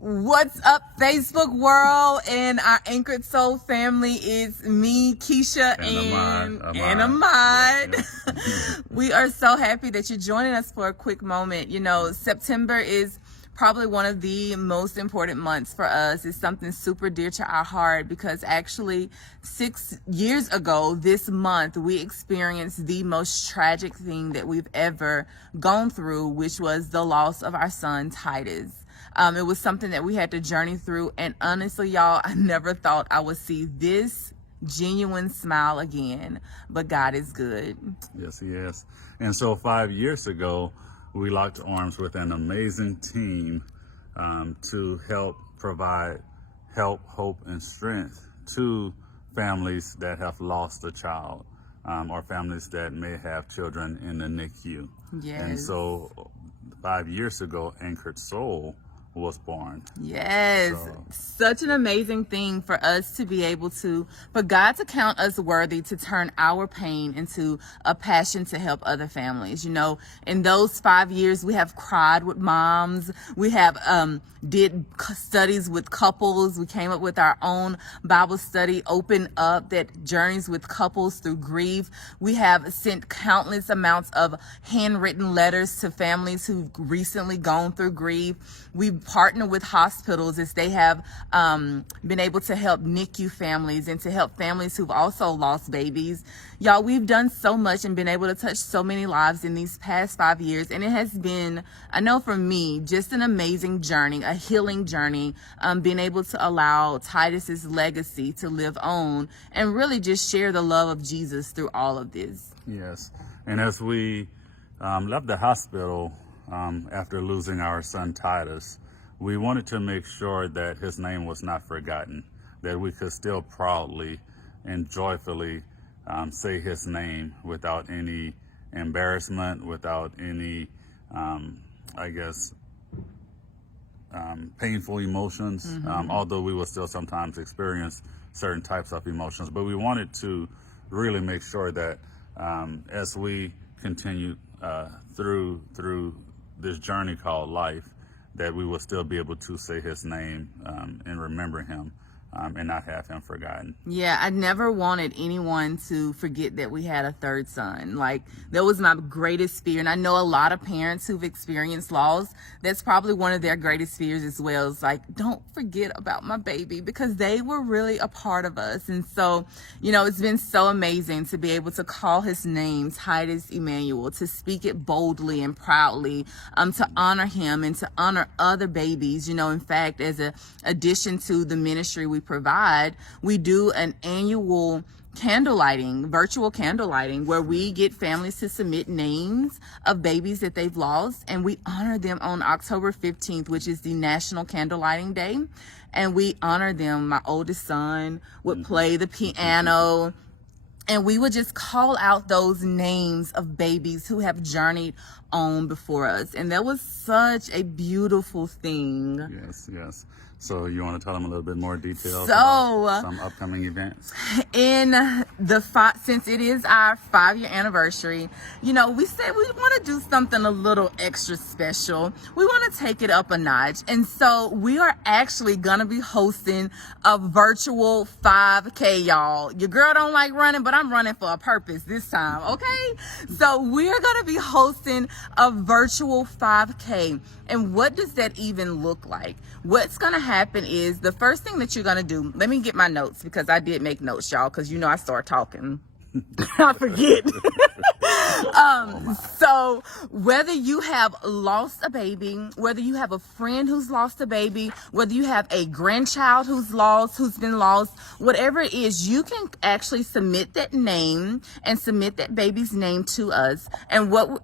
What's up, Facebook world and our Anchored Soul family? It's me, Keisha, and Ahmad. Yes. We are so happy that you're joining us for a quick moment. You know, September is probably one of the most important months for us. It's something super dear to our heart because actually 6 years ago this month, we experienced the most tragic thing that we've ever gone through, which was the loss of our son, Titus. It was something that we had to journey through. And honestly, y'all, I never thought I would see this genuine smile again. But God is good. Yes, he is. And so 5 years ago, we locked arms with an amazing team to help provide help, hope, and strength to families that have lost a child or families that may have children in the NICU. Yes. And so 5 years ago, Anchored Soul was born. Yes. Such an amazing thing for us to be able to, for God to count us worthy to turn our pain into a passion to help other families. You know, in those 5 years, we have cried with moms. We have did studies with couples. We came up with our own Bible study, Open Up, that journeys with couples through grief. We have sent countless amounts of handwritten letters to families who've recently gone through grief. We partner with hospitals as they have been able to help NICU families and to help families who've also lost babies. Y'all, we've done so much and been able to touch so many lives in these past 5 years. And it has been, I know for me, just an amazing journey, a healing journey, being able to allow Titus's legacy to live on and really just share the love of Jesus through all of this. Yes. And as we left the hospital after losing our son Titus, we wanted to make sure that his name was not forgotten, that we could still proudly and joyfully say his name without any embarrassment, without any, painful emotions, although we will still sometimes experience certain types of emotions. But we wanted to really make sure that as we continue through this journey called life, that we will still be able to say his name and remember him and not have him forgotten. Yeah, I never wanted anyone to forget that we had a third son. Like, that was my greatest fear. And I know a lot of parents who've experienced loss, that's probably one of their greatest fears as well. It's like, don't forget about my baby, because they were really a part of us. And so, you know, it's been so amazing to be able to call his name, Titus Emmanuel, to speak it boldly and proudly, to honor him and to honor other babies. You know, in fact, as an addition to the ministry we provide, we do an annual virtual candle lighting, where we get families to submit names of babies that they've lost, and we honor them on October 15th, which is the National Candle Lighting Day. And we honor them. My oldest son would play the piano, and we would just call out those names of babies who have journeyed on before us. And that was such a beautiful thing. Yes. So you want to tell them a little bit more details about some upcoming events? Since it is our 5-year anniversary, you know, we said we want to do something a little extra special. We want to take it up a notch. And so we are actually going to be hosting a virtual 5K, y'all. Your girl don't like running, but I'm running for a purpose this time, okay? So we're going to be hosting a virtual 5K. And what does that even look like? What's going to happen is, the first thing that you're going to do, let me get my notes, because I did make notes, y'all, because you know I start talking. I forget. So whether you have lost a baby, whether you have a friend who's lost a baby, whether you have a grandchild who's been lost, whatever it is, you can actually submit that name and submit that baby's name to us. And what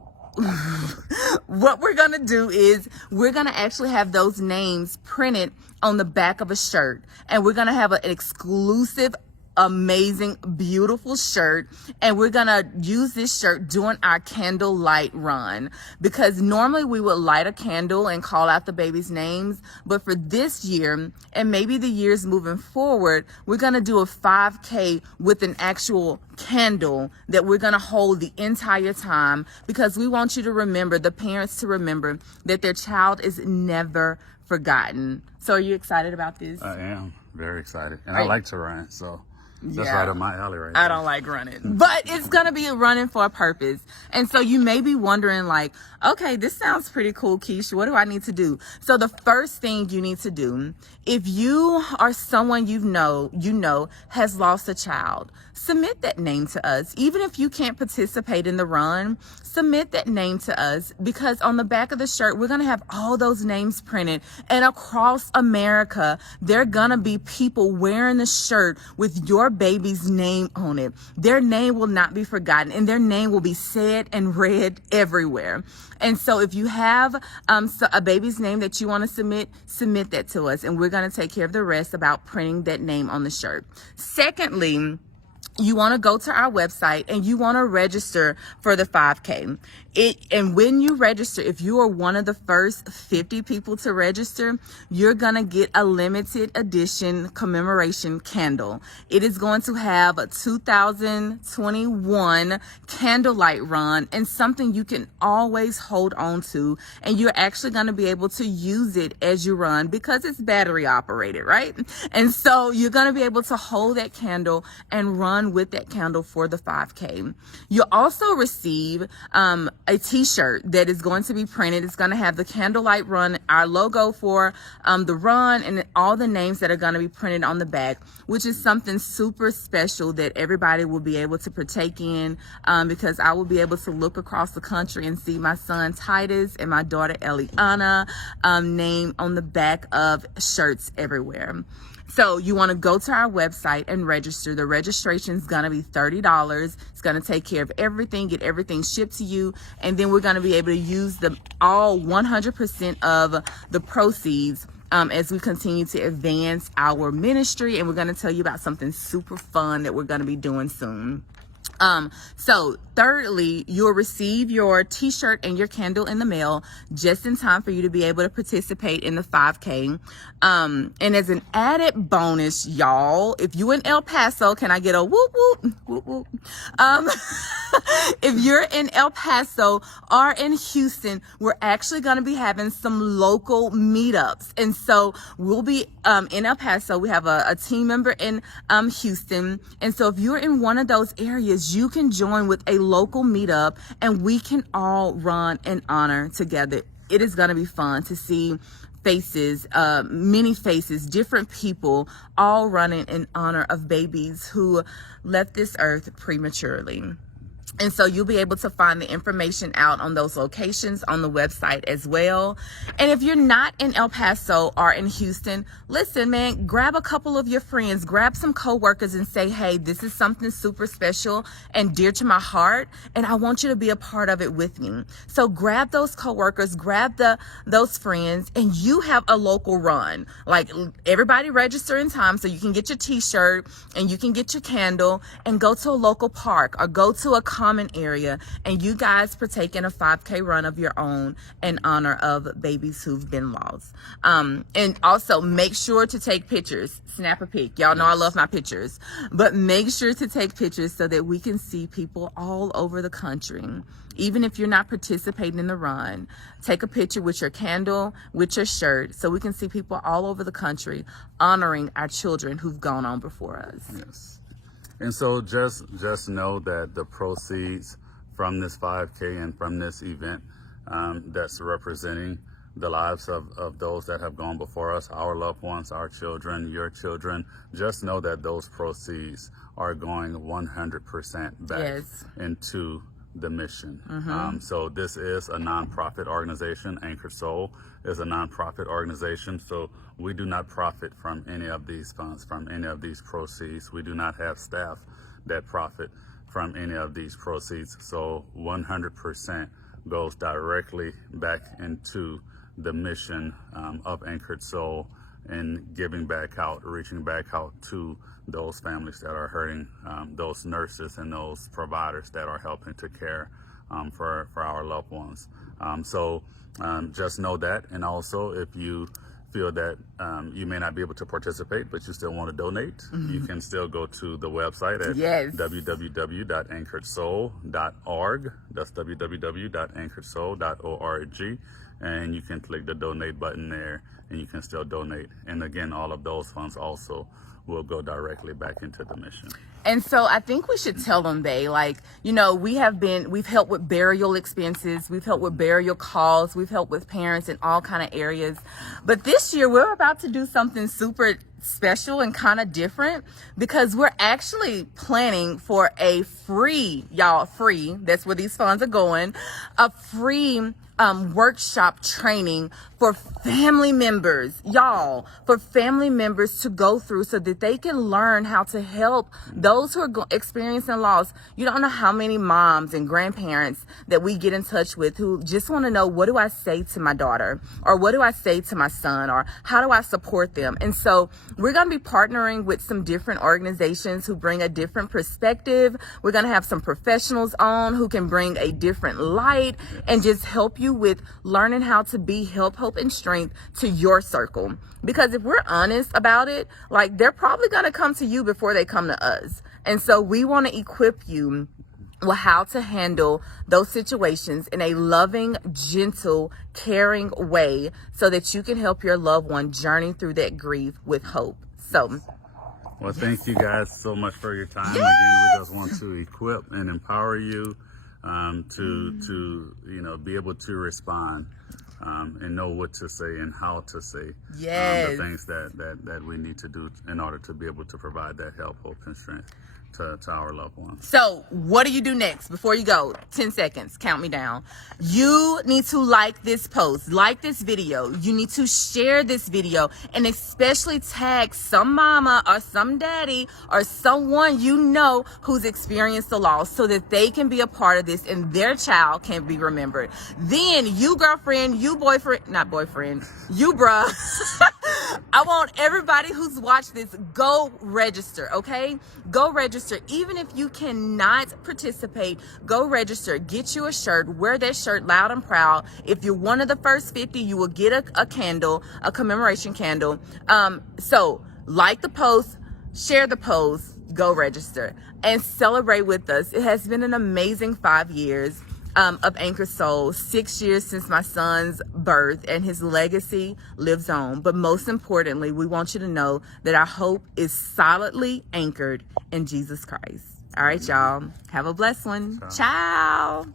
we're going to do is, we're going to actually have those names printed on the back of a shirt, and we're going to have an exclusive amazing, beautiful shirt, and we're gonna use this shirt during our candlelight run, because normally we would light a candle and call out the baby's names, but for this year and maybe the years moving forward, we're gonna do a 5K with an actual candle that we're gonna hold the entire time, because we want you to remember, the parents to remember, that their child is never forgotten. So are you excited about this? I am very excited, and I like to run, so that's Yeah. right up my alley right I there. don't like running, but it's going to be running for a purpose. And so you may be wondering, like, okay, this sounds pretty cool, Keish. What do I need to do? So the first thing you need to do, if you are someone you know has lost a child, submit that name to us. Even if you can't participate in the run, submit that name to us, because on the back of the shirt, we're going to have all those names printed. And across America, there are going to be people wearing the shirt with your baby's name on it. Their name will not be forgotten, and their name will be said and read everywhere. And so if you have a baby's name that you want to submit that to us, and we're going to take care of the rest about printing that name on the shirt. Secondly, you want to go to our website and you want to register for the 5K. And when you register, if you are one of the first 50 people to register, you're going to get a limited edition commemoration candle. It is going to have a 2021 candlelight run, and something you can always hold on to. And you're actually going to be able to use it as you run, because it's battery operated, right? And so you're going to be able to hold that candle and run with that candle for the 5K. You'll also receive a t-shirt that is going to be printed. It's going to have the candlelight run, our logo for the run, and all the names that are going to be printed on the back, which is something super special that everybody will be able to partake in, because I will be able to look across the country and see my son Titus and my daughter Eliana name on the back of shirts everywhere. So you want to go to our website and register. The registration is going to be $30. It's going to take care of everything, get everything shipped to you. And then we're going to be able to use all 100% of the proceeds as we continue to advance our ministry. And we're going to tell you about something super fun that we're going to be doing soon. So thirdly, you'll receive your t-shirt and your candle in the mail just in time for you to be able to participate in the 5K. And as an added bonus, y'all, if you in El Paso, can I get a whoop, whoop, whoop, whoop? If you're in El Paso or in Houston, we're actually going to be having some local meetups. And so we'll be in El Paso. We have a team member in Houston. And so if you're in one of those areas, you can join with a local meetup, and we can all run in honor together. It is going to be fun to see faces, many faces, different people, all running in honor of babies who left this earth prematurely. And so you'll be able to find the information out on those locations on the website as well. And if you're not in El Paso or in Houston, listen, man, grab a couple of your friends, grab some coworkers and say, hey, this is something super special and dear to my heart, and I want you to be a part of it with me. So grab those coworkers, grab those friends, and you have a local run. Like, everybody register in time so you can get your t-shirt and you can get your candle and go to a local park or go to a common area, and you guys partake in a 5K run of your own in honor of babies who've been lost. And also make sure to take pictures. Snap a pic. Y'all know I love my pictures, but make sure to take pictures so that we can see people all over the country. Even if you're not participating in the run, take a picture with your candle, with your shirt, so we can see people all over the country honoring our children who've gone on before us. Yes. And so just know that the proceeds from this 5K and from this event that's representing the lives of those that have gone before us, our loved ones, our children, your children, just know that those proceeds are going 100% back into the mission. So this is a nonprofit organization. Anchored Soul is a nonprofit organization. So we do not profit from any of these funds, from any of these proceeds. We do not have staff that profit from any of these proceeds. So 100% goes directly back into the mission of Anchored Soul in giving back out, reaching back out to those families that are hurting, those nurses and those providers that are helping to care for our loved ones. So just know that. And also, if you feel that you may not be able to participate, but you still want to donate, you can still go to the website at www.anchoredsoul.org. That's www.anchoredsoul.org. And you can click the donate button there, and you can still donate. And again, all of those funds also will go directly back into the mission. And so I think we should tell them, like, you know, we've helped with burial expenses, we've helped with burial calls, we've helped with parents in all kind of areas. But this year we're about to do something super special and kind of different, because we're actually planning for a free, that's where these funds are going, a free workshop training for family members, for family members to go through so that they can learn how to help those who are experiencing loss. You don't know how many moms and grandparents that we get in touch with who just want to know, what do I say to my daughter, or what do I say to my son, or how do I support them? And so we're going to be partnering with some different organizations who bring a different perspective. We're going to have some professionals on who can bring a different light and just help you with learning how to be help, hope, and strength to your circle. Because if we're honest about it, like, they're probably going to come to you before they come to us. And so we want to equip you with how to handle those situations in a loving, gentle, caring way so that you can help your loved one journey through that grief with hope. So, well, thank you guys so much for your time. Again, we just want to equip and empower you to you know, be able to respond and know what to say and how to say the things that we need to do in order to be able to provide that help, hope, and strength to our loved ones. So what do you do next before you go? 10 seconds, count me down. You need to like this post, like this video. You need to share this video, and especially tag some mama or some daddy or someone you know who's experienced the loss, so that they can be a part of this and their child can be remembered. Then you girlfriend, you boyfriend, not boyfriend, you bruh. I want everybody who's watched this, go register, okay? Go register. Even if you cannot participate, go register. Get you a shirt. Wear that shirt loud and proud. If you're one of the first 50, you will get a candle, a commemoration candle. So like the post, share the post, go register, and celebrate with us. It has been an amazing 5 years of Anchored Soul, 6 years since my son's birth, and his legacy lives on. But most importantly, we want you to know that our hope is solidly anchored in Jesus Christ. All right, y'all. Have a blessed one. Ciao.